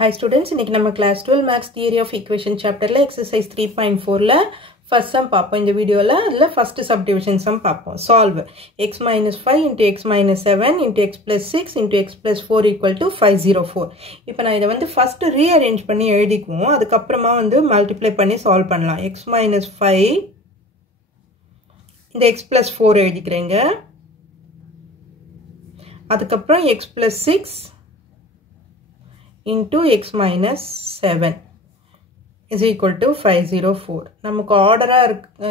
Hi students, இன்னைக்கு நம்ம class 12 Maths Theory of Equation chapterல exercise 3.4ல first sum பார்ப்போம். இந்த வீடியோல அதுல first subdivision sum பார்ப்போம். Solve x minus 5 into x minus 7 into x plus 6 into x plus 4 equal to 504. இப்போ நான் இதை வந்து first rearrange பண்ணி எழுதிக்குவோம். அதுக்கப்புறமா வந்து multiply பண்ணி solve பண்ணலாம். x minus 5 இந்த x plus 4 எழுதிக்கிறேங்க. அதுக்கப்புறம் x plus 6 into x minus 7 is equal to 504. நமக்கு ஆர்டரா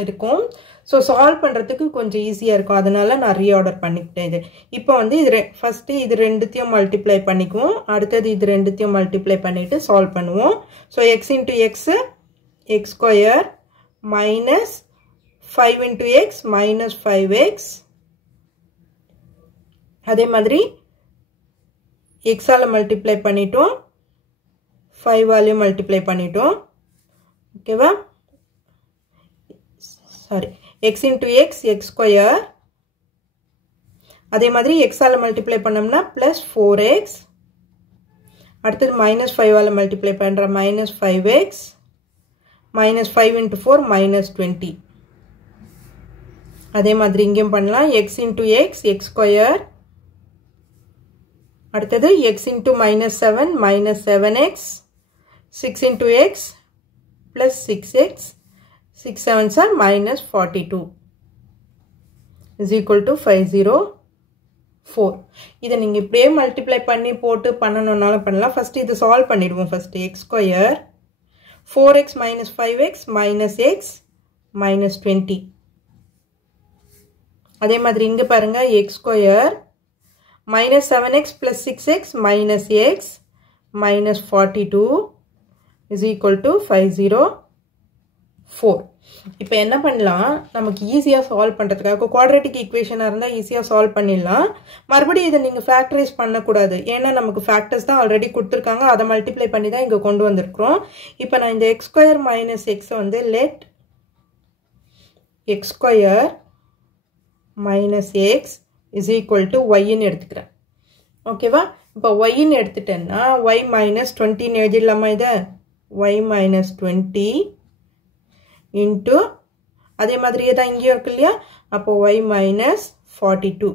இருக்கும். ஸோ சால்வ் பண்ணுறதுக்கு கொஞ்சம் ஈஸியாக இருக்கும். அதனால நான் ரீஆர்டர் பண்ணிக்கிட்டேன். இது இப்போ வந்து இது ஃபஸ்ட்டு இது ரெண்டுத்தையும் மல்டிப்ளை பண்ணிக்குவோம். அடுத்தது இது ரெண்டுத்தையும் மல்டிப்ளை பண்ணிவிட்டு சால்வ் பண்ணுவோம். So X into x X square minus 5 into X minus 5x. அதே மாதிரி எக்ஸால் மல்டிப்ளை பண்ணிட்டோம், 5 வாலையும் மல்டிப்ளை பண்ணிட்டோம். ஓகேவா? Sorry, x into X X square. அதே மாதிரி எக்ஸால் மல்டிப்ளை பண்ணோம்னா ப்ளஸ் 4x. அடுத்தது மைனஸ் 5 வால் மல்டிப்ளை பண்ணுற minus 5x minus 5 into 4 minus 20. அதே மாதிரி இங்கேயும் பண்ணலாம். x into X X square. அடுத்தது x into minus 7 minus 7x 6 into x plus 6x 6 7s are minus 42 is equal to 504. இதை நீங்கள் இப்படியே மல்டிப்ளை பண்ணி போட்டு பண்ணணும்னாலும் பண்ணலாம். ஃபஸ்ட்டு இது சால்வ் பண்ணிடுவோம். First x square 4x minus 5x minus x minus 20. அதே மாதிரி இங்கே பாருங்க, x square minus 7x plus 6x minus x minus 42 is equal to 504. இப்போ என்ன பண்ணலாம், நமக்கு ஈஸியாக சால்வ் பண்ணுறதுக்காக குவாட்ரேட்டிக் ஈக்குவேஷனாக இருந்தால் ஈஸியாக சால்வ் பண்ணிடலாம். மறுபடியும் இதை நீங்கள் ஃபேக்டரைஸ் பண்ணக்கூடாது. ஏன்னா நமக்கு ஃபேக்டர்ஸ் தான் ஆல்ரெடி கொடுத்துருக்காங்க, அதை மல்டிப்ளை பண்ணி தான் இங்கே கொண்டு வந்திருக்கிறோம். இப்போ நான் இந்த எக்ஸ் ஸ்கொயர் மைனஸ் எக்ஸை வந்து let X square minus X is equal to y ன்னு எடுத்துக்கிறேன். ஓகேவா? இப்போ y ன்னு எடுத்துட்டேன்னா y minus 20 ன்னு எழுதிடலாமா? இதை y minus 20 into அதே மாதிரியே தான் இங்கேயும் இருக்கு இல்லையா? அப்போ y minus 42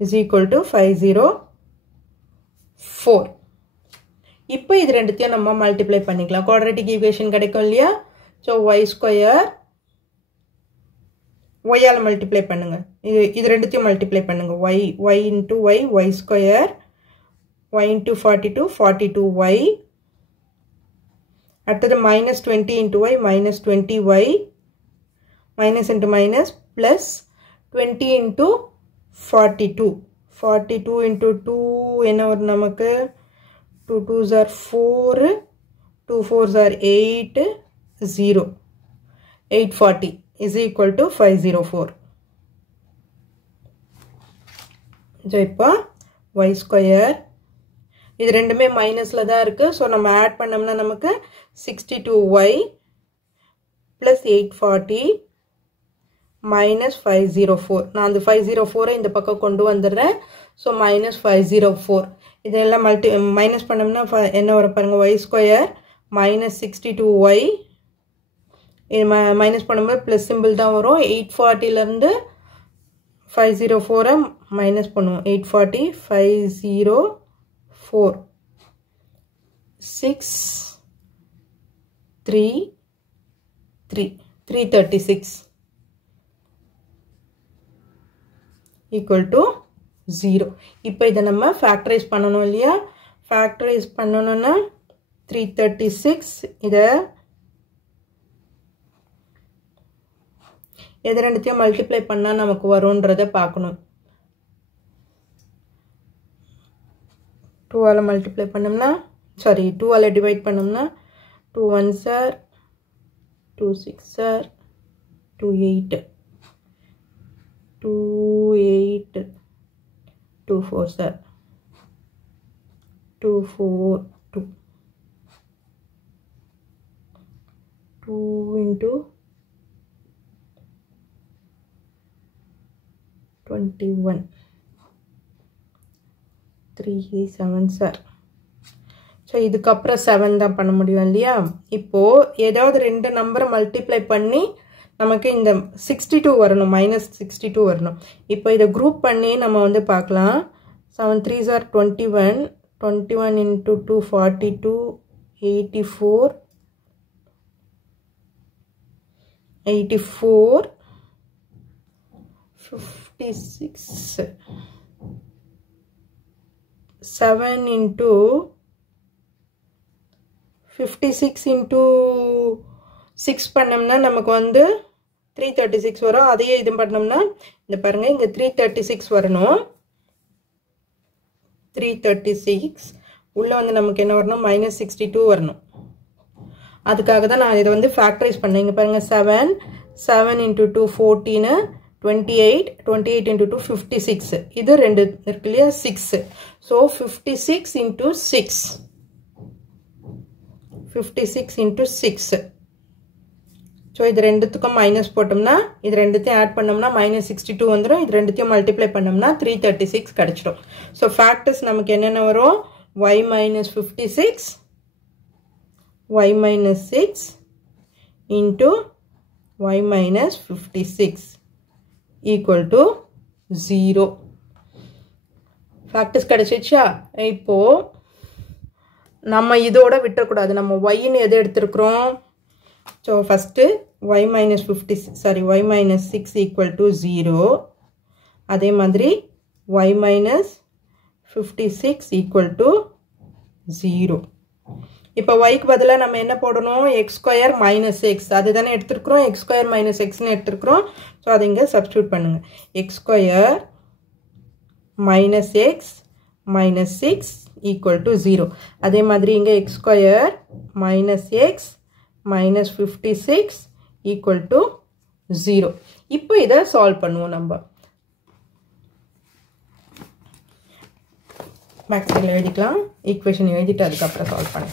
is equal to 504. இப்போ இது ரெண்டுத்தையும் நம்ம மல்டிப்ளை பண்ணிக்கலாம். குவாட்ரேட்டிக் ஈக்குவேஷன் கிடைக்கும் இல்லையா? So y square y all multiply பண்ணுங்க. இது ரெண்டுத்தையும் மல்டிப்ளை பண்ணுங்க. y into y square y into 42 42y. அடுத்தது minus 20 into y minus 20y minus into minus plus 20 into 42 42 into 2 என்ன வரும் நமக்கு? 2 2s are 4 2 4s are 8 0 840 is equal to 504. So இப்போ y square இது ரெண்டுமே மைனஸில் தான் இருக்குது. ஸோ நம்ம ஆட் பண்ணோம்னா நமக்கு 62y ப்ளஸ் 840 மைனஸ் 504. நான் அந்த 504 இந்த பக்கம் கொண்டு வந்துடுறேன். ஸோ மைனஸ் 504 இதெல்லாம் மைனஸ் பண்ணோம்னா என்ன வரும் பாருங்கள்? y ஸ்கொயர் மைனஸ் 62y இது மைனஸ் பண்ணும்போது ப்ளஸ் சிம்பிள் தான் வரும். 840லேருந்து 504 மைனஸ் பண்ணுவோம். 840 504 6 3 3 336 ஈக்குவல் டு 0. இப்போ இதை நம்ம ஃபேக்டரைஸ் பண்ணணும் இல்லையா? ஃபேக்டரைஸ் பண்ணணும்னா 336 இதை எது ரெண்டுத்தையும் மல்டிப்ளை பண்ணால் நமக்கு வரும்ன்றதை பார்க்கணும். 2 ஆல் மல்டிப்ளை பண்ணோம்னா சாரி 2 ஆல் டிவைட் பண்ணோம்னா 2 1s are 2 6s are 2 8 2 8 2 4s are 2 4 2 2 into 21 3 7s are so இதுக்கப்புறம் 7 தான் பண்ண முடியும் இல்லையா? இப்போது ஏதாவது ரெண்டு நம்பரை மல்டிப்ளை பண்ணி நமக்கு இந்த 62 வரணும், -62 வரணும். இப்போ இதை குரூப் பண்ணி நம்ம வந்து பார்க்கலாம். 7 3s are 21, 21 into 2 42, 84, 56, 7 into 56 into 6 பண்ணோம்னா நமக்கு வந்து 336 வரும். அதையே இது பண்ணோம்னா இந்த பாருங்க இங்கே 336 வரணும். 336 உள்ள வந்து நமக்கு என்ன வரணும், -62 வரணும். அதுக்காக தான் நான் இதை வந்து ஃபேக்டரைஸ் பண்ணேன். இங்கே பாருங்க 7 into 2 14, 28 into 2 56. இது ரெண்டு இருக்கு இல்லையா, 6. So 56 into 6, 56 into 6. ஸோ இது ரெண்டுத்துக்கும் மைனஸ் போட்டோம்னா இது ரெண்டுத்தையும் ஆட் பண்ணோம்னா -62 வந்துடும். இது ரெண்டுத்தையும் மல்டிப்ளை பண்ணோம்னா 336 கிடச்சிடும். ஸோ ஃபேக்டர்ஸ் நமக்கு என்னென்ன வரும், y minus 56, y minus 6 into y minus 56 equal to 0. Factors கிடச்சிச்சா? இப்போது நம்ம இதோட விட்டுறக்கூடாது. நம்ம yன்னு எது எடுத்துருக்குறோம்? So first y minus 6 equal to 0. அதே மாதிரி y minus 56 equal to 0. இப்போ yக்கு பதிலாக நம்ம என்ன போடணும், x² minus x அதுதானே எடுத்துருக்குறோம். x² minus xன்னு எடுத்துருக்குறோம். ஸோ அதை இங்கே சப்ஸ்டியூட் பண்ணுங்க. x² minus x minus 6 equal to 0. அதே மாதிரி இங்கே x² minus x minus 56 equal to 0. இப்போ இதை சால்வ் பண்ணுவோம். நம்ம மேக்ஸில் எழுதிக்கலாம். ஈக்குவேஷன் எழுதிட்டு அதுக்கப்புறம் சால்வ் பண்ண.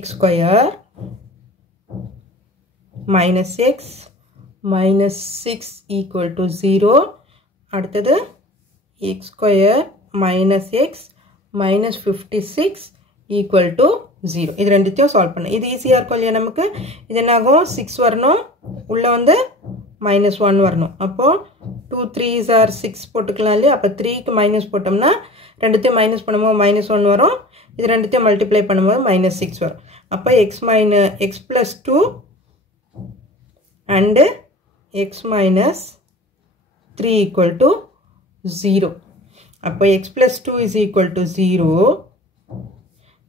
x² minus x minus 6 equal to 0. அடுத்தது x² minus x minus 56 equal to 0. இது ரெண்டுத்தையும் சால்வ் பண்ண. இது ஈஸியாக இருக்கும் இல்லையா நமக்கு? இது என்னாகும், 6 வரணும், உள்ளே வந்து -1 வரணும். அப்போது 2 3s are 6 போட்டுக்கலாம் இல்லையா? அப்போ 3க்கு மைனஸ் போட்டோம்னா ரெண்டுத்தையும் மைனஸ் பண்ணும்போது -1 வரும். இது ரெண்டுத்தையும் மல்டிப்ளை பண்ணும்போது -6 வரும். அப்போ x plus 2 and x minus 3 equal to 0. அப்போ x plus 2 is equal to 0,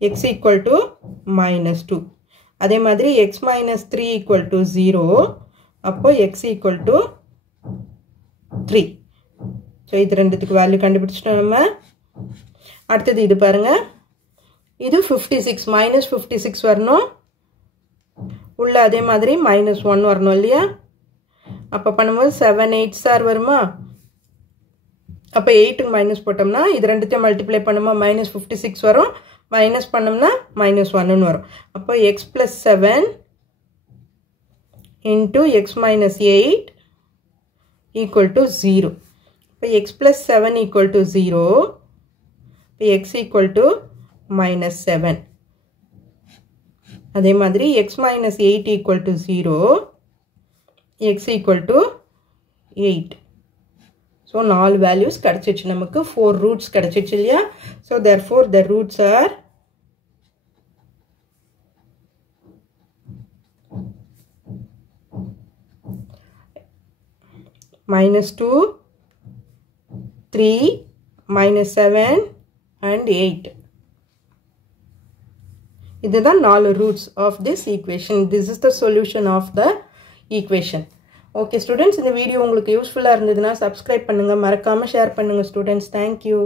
x equal to -2. அதே மாதிரி x minus 3 equal to 0. அப்போ x equal to 3. ஸோ இது ரெண்டுத்துக்கு வேல்யூ கண்டுபிடிச்சிட்டோம் நம்ம. அடுத்தது இது பாருங்க, இது 56 -56 வரணும், உள்ள அதே மாதிரி -1 வரணும் இல்லையா? அப்போ பண்ணும்போது 7 8s are வருமா? அப்போ 8க்கு மைனஸ் போட்டோம்னா இது ரெண்டுத்தையும் மல்டிப்ளை பண்ணுமா -56 வரும், மைனஸ் பண்ணோம்னா -1ன்னு வரும். அப்போ x plus 7 into x minus 8 equal to 0. இப்போ x plus 7 equal to 0. இப்போ x equal to -7. அதே மாதிரி x minus 8 equal to 0. x equal to 8. So 4 values கிடைச்சிச்சு நமக்கு, 4 roots கிடைச்சிச்சு இல்லையா? So therefore the roots are -2, 3, -7 and 8. இதுதான் 4 roots of this equation. This is the solution of the equation. Okay students, இந்த video உங்களுக்கு யூஸ்ஃபுல்லா இருந்ததுன்னா subscribe பண்ணுங்க, மறக்காம ஷேர் பண்ணுங்க students. Thank you.